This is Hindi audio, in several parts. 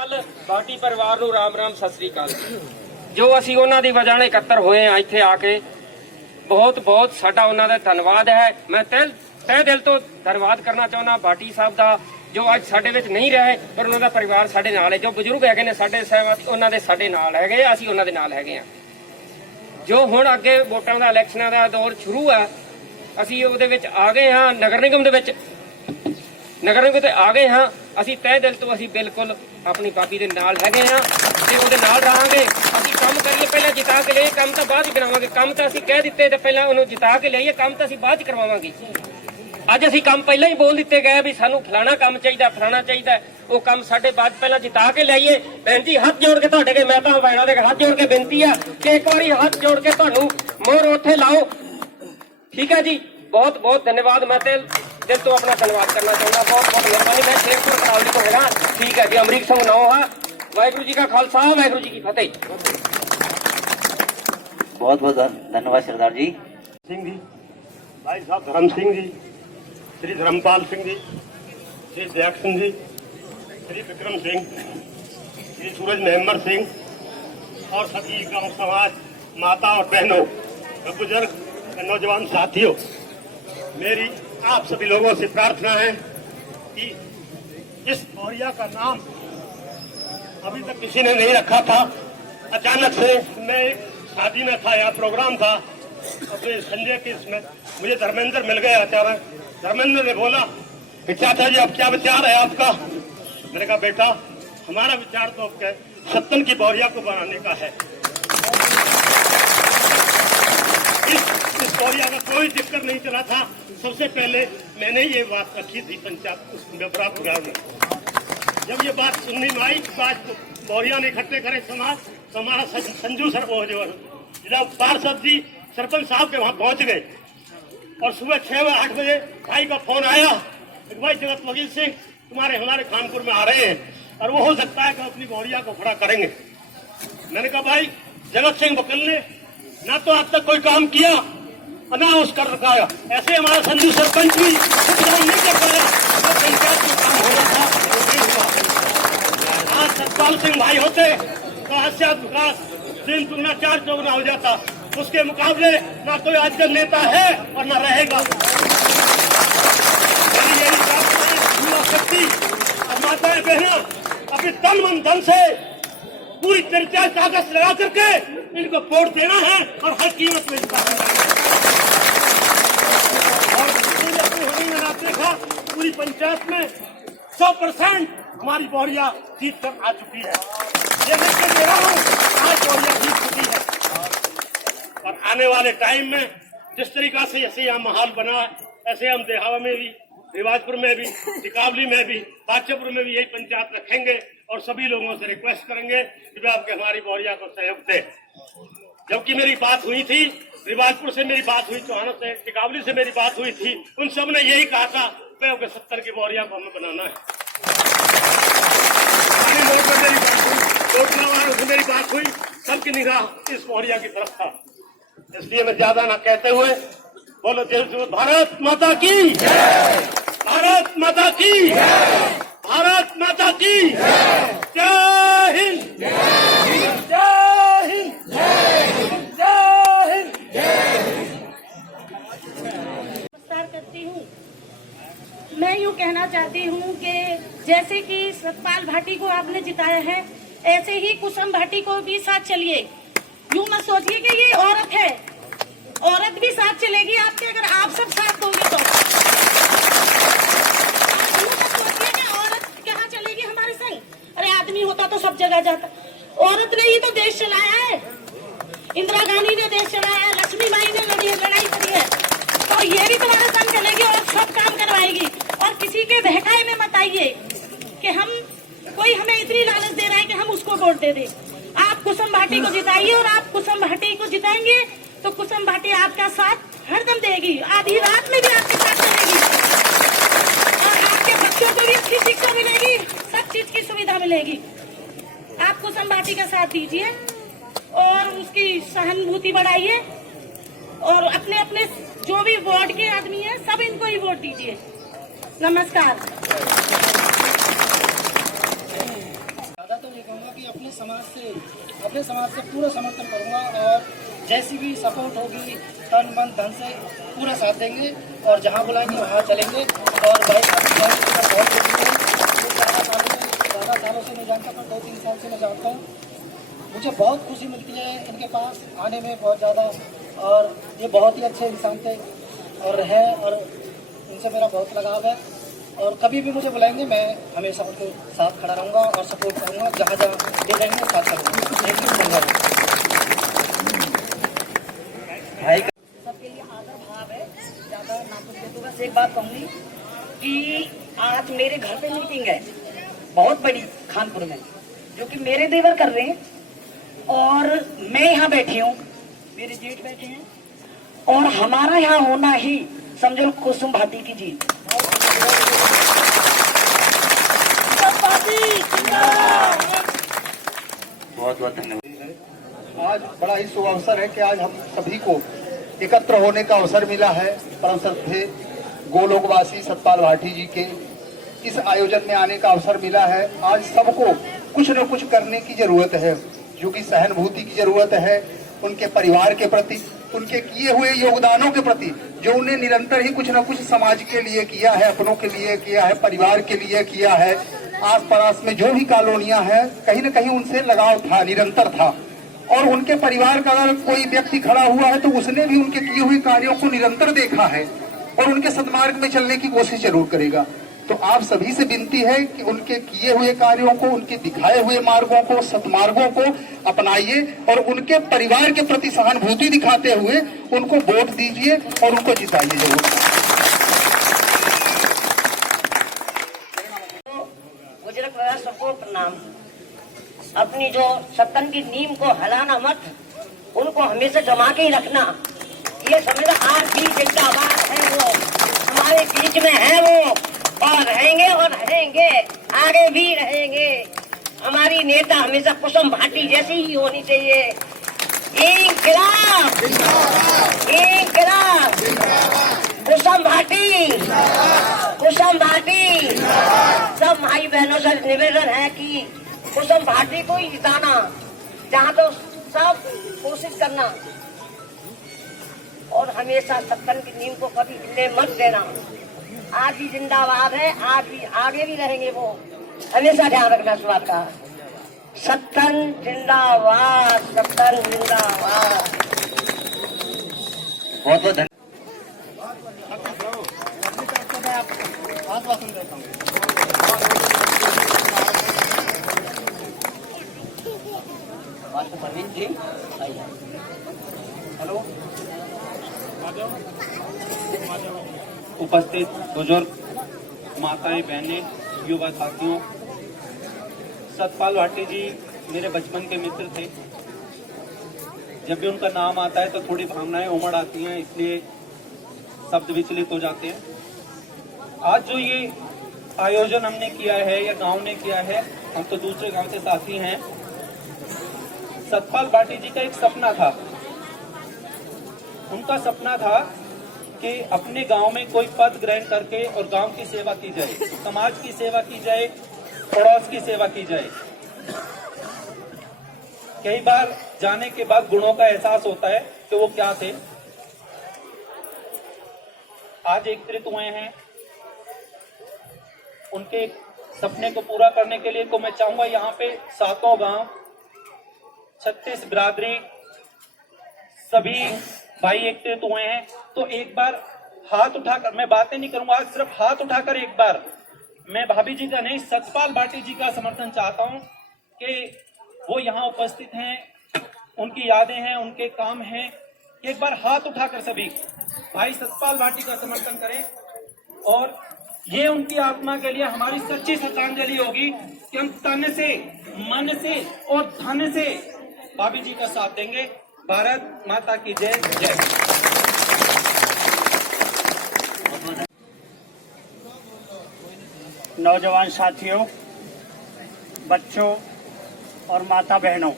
अकाल बाटी परिवार ਨੂੰ राम राम सत श्री अकाल। जो ਅਸੀਂ ਉਹਨਾਂ ਦੀ ਵਜ੍ਹਾ ਨਾਲ ਇਕੱਤਰ ਹੋਏ ਆ ਇੱਥੇ ਆ ਕੇ ਬਹੁਤ ਬਹੁਤ ਸਾਡਾ ਉਹਨਾਂ ਦਾ ਧੰਨਵਾਦ ਹੈ। ਮੈਂ ਤਹਿ ਦਿਲ ਤੋਂ ਧੰਨਵਾਦ ਕਰਨਾ ਚਾਹੁੰਦਾ ਬਾਟੀ ਸਾਹਿਬ ਦਾ ਜੋ ਅੱਜ ਸਾਡੇ ਵਿੱਚ ਨਹੀਂ ਰਹੇ ਪਰ ਉਹਨਾਂ ਦਾ ਪਰਿਵਾਰ ਸਾਡੇ ਨਾਲ ਹੈ। ਜੋ ਬਜ਼ੁਰਗ ਹੈਗੇ ਨੇ ਸਾਡੇ ਸਹਿਮਤ ਉਹਨਾਂ ਦੇ ਸਾਡੇ ਨਾਲ ਹੈਗੇ, ਅਸੀਂ ਉਹਨਾਂ ਦੇ ਨਾਲ ਹੈਗੇ ਆ। ਜੋ ਹੁਣ ਅੱਗੇ ਵੋਟਾਂ ਦਾ ਇਲੈਕਸ਼ਨਾਂ ਦਾ ਦੌਰ ਸ਼ੁਰੂ ਹੈ ਅਸੀਂ ਉਹਦੇ ਵਿੱਚ ਆ ਗਏ ਹਾਂ। ਨਗਰ ਨਿਗਮ ਦੇ ਵਿੱਚ ਤੇ ਆ ਗਏ ਹਾਂ। ਅਸੀਂ ਤਹਿ ਦਿਲ ਤੋਂ ਅਸੀਂ ਬਿਲਕੁਲ ਆਪਣੀ ਬਾਬੀ ਦੇ ਨਾਲ ਹੈਗੇ ਹਾਂ ਤੇ ਉਹਦੇ ਨਾਲ ਰਹਾਂਗੇ। ਅਸੀਂ ਕੰਮ ਕਰੀਏ ਪਹਿਲਾਂ ਜਿਤਾ ਕੇ ਲਈਏ, ਕੰਮ ਤਾਂ ਬਾਅਦ ਹੀ ਬਣਾਵਾਂਗੇ। ਕੰਮ ਤਾਂ ਅਸੀਂ ਕਹਿ ਦਿੱਤੇ ਤੇ ਪਹਿਲਾਂ ਉਹਨੂੰ ਜਿਤਾ ਕੇ ਲਈਏ, ਕੰਮ ਤਾਂ ਅਸੀਂ ਬਾਅਦ ਚ ਕਰਵਾਵਾਂਗੇ। ਅੱਜ ਅਸੀਂ ਕੰਮ ਪਹਿਲਾਂ ਹੀ ਬੋਲ ਦਿੱਤੇ ਗਏ ਵੀ ਸਾਨੂੰ ਫਲਾਣਾ ਕੰਮ ਚਾਹੀਦਾ ਫਲਾਣਾ ਚਾਹੀਦਾ, ਉਹ ਕੰਮ ਸਾਡੇ ਬਾਅਦ ਪਹਿਲਾਂ ਜਿਤਾ ਕੇ ਲਿਆਈਏ। ਭੈਣ ਜੀ ਹੱਥ ਜੋੜ ਕੇ ਤੁਹਾਡੇ ਕੇ ਮੈਂ ਤਾਂ ਵੈਣਾ ਦੇ ਹੱਥ ਜੋੜ ਕੇ ਬੇਨਤੀ ਆ ਕਿ ਇੱਕ ਵਾਰੀ ਹੱਥ ਜੋੜ ਕੇ ਤੁਹਾਨੂੰ ਮੋਹਰ ਉੱਥੇ ਲਾਓ। ਠੀਕ ਹੈ ਜੀ, बहुत बहुत धन्यवाद। मैं दिल तो अपना धन्यवाद करना चाहूँगा। बहुत बहुत मेहरबानी। मैं शेरपुर करावली को हैगा। ठीक है जी, अमरीक सिंह नाम है। वाहिगुरू जी का खालसा वाहिगुरू जी की फतेह। बहुत बहुत धन्यवाद सरदार जी। सिंह जी, भाई साहब धर्म सिंह जी, श्री धर्मपाल सिंह जी, श्री जैक सिंह जी, श्री विक्रम सिंह, श्री सूरज मेहम्मद सिंह और सभी गांव समाज माता और बहनों, बुजुर्ग नौजवान साथियों, मेरी आप सभी लोगों से प्रार्थना है कि इस बोरिया का नाम अभी तक किसी ने नहीं रखा था। अचानक से मैं एक शादी में था, यहाँ प्रोग्राम था अपने संजय के, इसमें मुझे धर्मेंद्र मिल गया। अचानक धर्मेंद्र ने बोला कि चाचा जी अब क्या विचार है आपका? मैंने कहा बेटा हमारा विचार तो अब क्या है, सत्तन की बोरिया को बनाने का है। इस बोरिया का कोई जिक्र नहीं चला था। सबसे पहले मैंने ये बात रखी थी पंचायत उस प्रोग्राम में। जब ये बात सुनने में आई आज बोरिया ने इकट्ठे करे समाज, तो हमारा संजू सर जिला पार्षद जी सरपंच साहब के वहां पहुंच गए और सुबह 6-8 बजे भाई का फोन आया कि भाई जगत वकील सिंह तुम्हारे हमारे खानपुर में आ रहे हैं और वो हो सकता है कि अपनी बोरिया को खड़ा करेंगे। मैंने कहा भाई जगत सिंह वकील ने ना तो आज तक कोई काम किया और ना उस कर रखाया, ऐसे हमारा संजू सरपंच भी काम नहीं कर पाया। जो पंचायत में काम होना था वो नहीं हुआ। आज सतपाल सिंह भाई होते तो आज से विकास 3 दुगना 4 चौगुना हो जाता। उसके मुकाबले ना कोई आजकल नेता है और न रहेगा। शक्ति और माताएं बहना अपने तन मन धन से पूरी चर्चा कागज लगा करके इनको वोट देना है और हर कीमत में और देखा पूरी पंचायत में 100% हमारी बोरिया जीत कर आ चुकी है। ये मैं कह रहा हूँ आज बोरिया जीत चुकी है और आने वाले टाइम में जिस तरीका से ऐसे यहाँ माहौल बना ऐसे हम देहावा में भी, रिवाजपुर में भी, टिकावली में भी, बादशाहपुर में भी यही पंचायत रखेंगे और सभी लोगों से रिक्वेस्ट करेंगे कि वे आपके हमारी बोरिया को सहयोग दें। जबकि मेरी बात हुई थी रिवाजपुर से, मेरी बात हुई चौहान से, टिकावली से मेरी बात हुई थी, उन सब ने यही कहा था कि 70 की बोरिया को हमें बनाना है। वालों से मेरी बात हुई, सबकी निगाह इस बोरिया की तरफ था। इसलिए मैं ज्यादा न कहते हुए बोलो जय भारत माता की, भारत माता की, भारत माता की जय हिंद, जय हिंद, जय हिंद। नमस्कार करती हूँ। मैं यूँ कहना चाहती हूँ कि जैसे कि सतपाल भाटी को आपने जिताया है ऐसे ही कुसुम भाटी को भी साथ चलिए। यूँ मत सोचिए कि ये औरत है, औरत भी साथ चलेगी आपके अगर आप सब साथ दोगे तो। सोचिए कि औरत कहाँ चलेगी हमारे संग? अरे आदमी होता तो सब जगह जाता। औरत ने ही तो देश चलाया है, इंदिरा गांधी ने देश चलाया है, लक्ष्मीबाई ने लड़ाई करी है, तो ये भी तुम्हारे संग चलेगी और सब काम करवाएगी। और किसी के बहकाए में मत आइए कि हम कोई हमें इतनी लालच दे रहा है कि हम उसको वोट दे दें। आप कुसुम भाटी को जिताइए और आप कुसुम भाटी को जिताएंगे तो कुसुम भाटी आपका साथ हरदम देगी, आधी रात में भी आपके साथ चलेगी और आपके बच्चों को भी अच्छी शिक्षा मिलेगी, सब चीज की सुविधा मिलेगी। आप कुसुम भाटी का साथ दीजिए और उसकी सहानुभूति बढ़ाइए और अपने अपने जो भी वार्ड के आदमी हैं सब इनको ही वोट दीजिए। नमस्कार। अपने समाज से पूरा समर्थन करूंगा और जैसी भी सपोर्ट होगी तन मन धन से पूरा साथ देंगे और जहां बुलाएंगे वहां चलेंगे। और भाई साहब ज़्यादा सालों से नहीं जानता पर 2-3 साल से मैं जानता हूँ। मुझे बहुत खुशी मिलती है इनके पास आने में बहुत ज़्यादा, और ये बहुत ही अच्छे इंसान थे और है, और इनसे मेरा बहुत लगाव है। और कभी भी मुझे बुलाएंगे मैं हमेशा उनके साथ खड़ा रहूँगा और सपोर्ट करूँगा, जहाँ जहाँ ले जाएंगे साथ करूँगा। थैंक यू, धन्यवाद। सबके लिए आदर भाव है, ज्यादा ना कुछ दे। तो बस एक बात कहूंगी कि आज मेरे घर पे मीटिंग है बहुत बड़ी खानपुर में, जो कि मेरे देवर कर रहे हैं और मैं यहाँ बैठी हूँ, मेरे जेठ बैठे हैं, और हमारा यहाँ होना ही समझो कुसुम भाटी की जीत। बहुत बहुत धन्यवाद। आज बड़ा ही शुभ अवसर है कि आज हम सभी को एकत्र होने का अवसर मिला है। परम श्रद्धेय गोलोकवासी सतपाल भाटी जी के इस आयोजन में आने का अवसर मिला है। आज सबको कुछ न कुछ करने की जरूरत है, जो कि सहानुभूति की जरूरत है उनके परिवार के प्रति, उनके किए हुए योगदानों के प्रति, जो उन्हें निरंतर ही कुछ न कुछ समाज के लिए किया है, अपनों के लिए किया है, परिवार के लिए किया है। आस पड़ोस में जो भी कॉलोनियां हैं, कहीं न कहीं उनसे लगाव था, निरंतर था। और उनके परिवार का अगर कोई व्यक्ति खड़ा हुआ है तो उसने भी उनके किए हुए कार्यों को निरंतर देखा है और उनके सद्मार्ग में चलने की कोशिश जरूर करेगा। तो आप सभी से विनती है कि उनके किए हुए कार्यों को, उनके दिखाए हुए मार्गों को, सत्मार्गों को अपनाइए और उनके परिवार के प्रति सहानुभूति दिखाते हुए उनको वोट दीजिए और उनको जिताइए जरूर। गुजरात वाला सबको प्रणाम। अपनी जो सत्तन की नींव को हिलाना मत, उनको हमेशा जमा के ही रखना। ये समझना आज भी जिंदाबाद है, वो हमारे बीच में है वो, और रहेंगे, आगे भी रहेंगे। हमारी नेता हमेशा कुसुम भाटी जैसी ही होनी चाहिए। इंकलाब, इंकलाब, कुसुम भाटी, कुसुम भाटी। सब भाई बहनों से निवेदन है कि कुसुम भाटी को ही जिताना, जहाँ तो सब कोशिश करना और हमेशा सत्तन की नींव को कभी हिलने मत देना। आज भी जिंदाबाद है, आज भी आगे भी रहेंगे वो, हमेशा ध्यान रखना इस बात का। सत्तन जिंदाबाद, सत्तन जिंदाबाद। बहुत बहुत धन्यवाद। आश्वासन देता हूँ। परवीन जी आइए। हेलो, उपस्थित बुजुर्ग, माताएं, बहनें, युवा साथियों, सतपाल भाटी जी मेरे बचपन के मित्र थे। जब भी उनका नाम आता है तो थोड़ी भावनाएं उमड़ आती हैं, इसलिए शब्द विचलित हो जाते हैं। आज जो ये आयोजन हमने किया है या गांव ने किया है, हम तो दूसरे गांव से साथी हैं। सतपाल भाटी जी का एक सपना था, उनका सपना था कि अपने गांव में कोई पद ग्रहण करके और गांव की सेवा की जाए, समाज की सेवा की जाए, पड़ोस की सेवा की जाए। कई बार जाने के बाद गुणों का एहसास होता है कि वो क्या थे। आज एकत्रित हुए हैं उनके सपने को पूरा करने के लिए। तो मैं चाहूंगा यहाँ पे 7 गांव, 36 बिरादरी, सभी भाई एकत्रित हुए हैं। तो एक बार हाथ उठाकर, मैं बातें नहीं करूंगा, आज सिर्फ हाथ उठाकर एक बार मैं भाभी जी का नहीं, सतपाल भाटी जी का समर्थन चाहता हूं कि वो यहाँ उपस्थित हैं, उनकी यादें हैं, उनके काम हैं। एक बार हाथ उठाकर सभी भाई सतपाल भाटी का समर्थन करें और ये उनकी आत्मा के लिए हमारी सच्ची श्रद्धांजलि होगी कि हम तन से, मन से और धन से भाभी जी का साथ देंगे। भारत माता की जय जय। नौजवान साथियों, बच्चों और माता बहनों,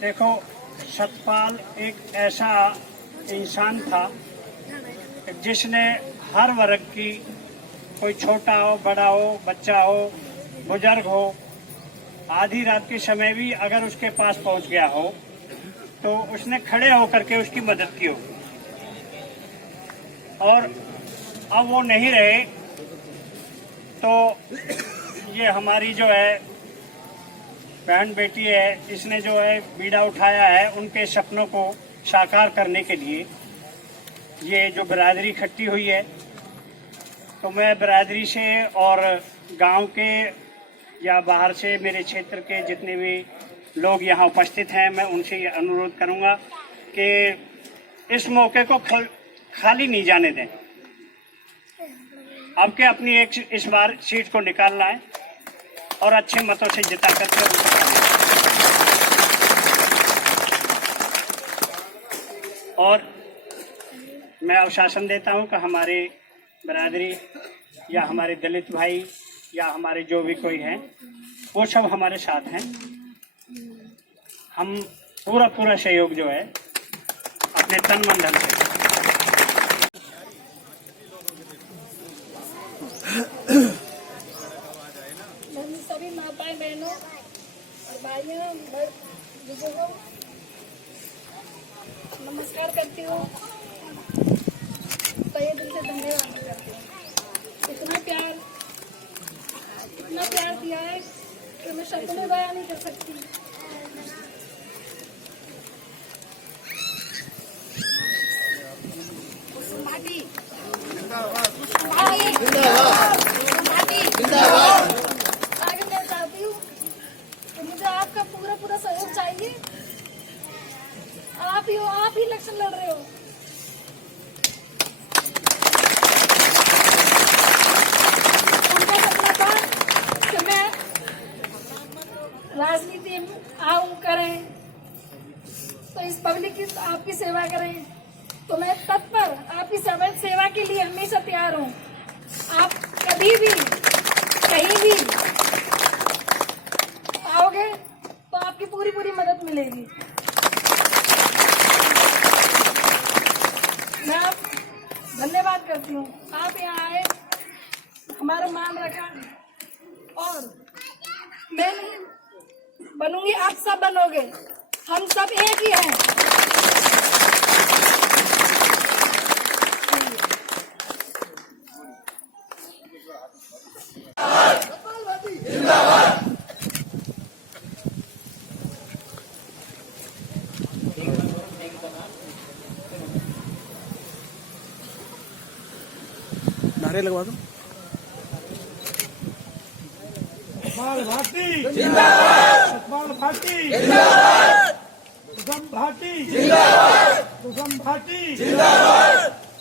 देखो, सतपाल एक ऐसा इंसान था जिसने हर वर्ग की, कोई छोटा हो, बड़ा हो, बच्चा हो, बुजुर्ग हो, आधी रात के समय भी अगर उसके पास पहुंच गया हो तो उसने खड़े होकर के उसकी मदद की हो, और अब वो नहीं रहे तो ये हमारी जो है बहन बेटी है, इसने जो है बीड़ा उठाया है उनके सपनों को साकार करने के लिए। ये जो बिरादरी इकट्ठी हुई है, तो मैं बिरादरी से और गांव के या बाहर से मेरे क्षेत्र के जितने भी लोग यहाँ उपस्थित हैं, मैं उनसे ये अनुरोध करूंगा कि इस मौके को खाली नहीं जाने दें। अब के अपनी एक इस बार सीट को निकालना है और अच्छे मतों से जिता करके और मैं आश्वासन देता हूं कि हमारे बिरादरी या हमारे दलित भाई या हमारे जो भी कोई हैं वो सब हमारे साथ हैं। हम पूरा सहयोग जो है अपने तन मन धन से। सभी माताएं बहनों और भाइयों बुजुर्गों नमस्कार करती हूँ, तहे दिल से धन्यवाद करती हूँ। इतना प्यार दिया है कि मैं शब्द में बयां नहीं कर सकती। आगे मैं चाहती हूँ कि मुझे आपका पूरा सहयोग चाहिए। आप ही इलेक्शन लड़ रहे हो। उनका सपना था कि मैं राजनीति में आऊं, करें तो इस पब्लिक की आपकी सेवा करें, तो मैं तत्पर आपकी सेवा के लिए हमेशा तैयार हूँ। आप कभी भी कहीं भी आओगे तो आपकी पूरी मदद मिलेगी। मैं आप धन्यवाद करती हूँ, आप यहाँ आए, हमारा मान रखा, और मैं नहीं बनूंगी, आप सब बनोगे, हम सब एक ही हैं। नारे लगवा दो। सतपाल भाटी जिंदाबाद, सतपाल भाटी जिंदाबाद, सुगम भाटी जिंदाबाद, सुगम भाटी जिंदाबाद।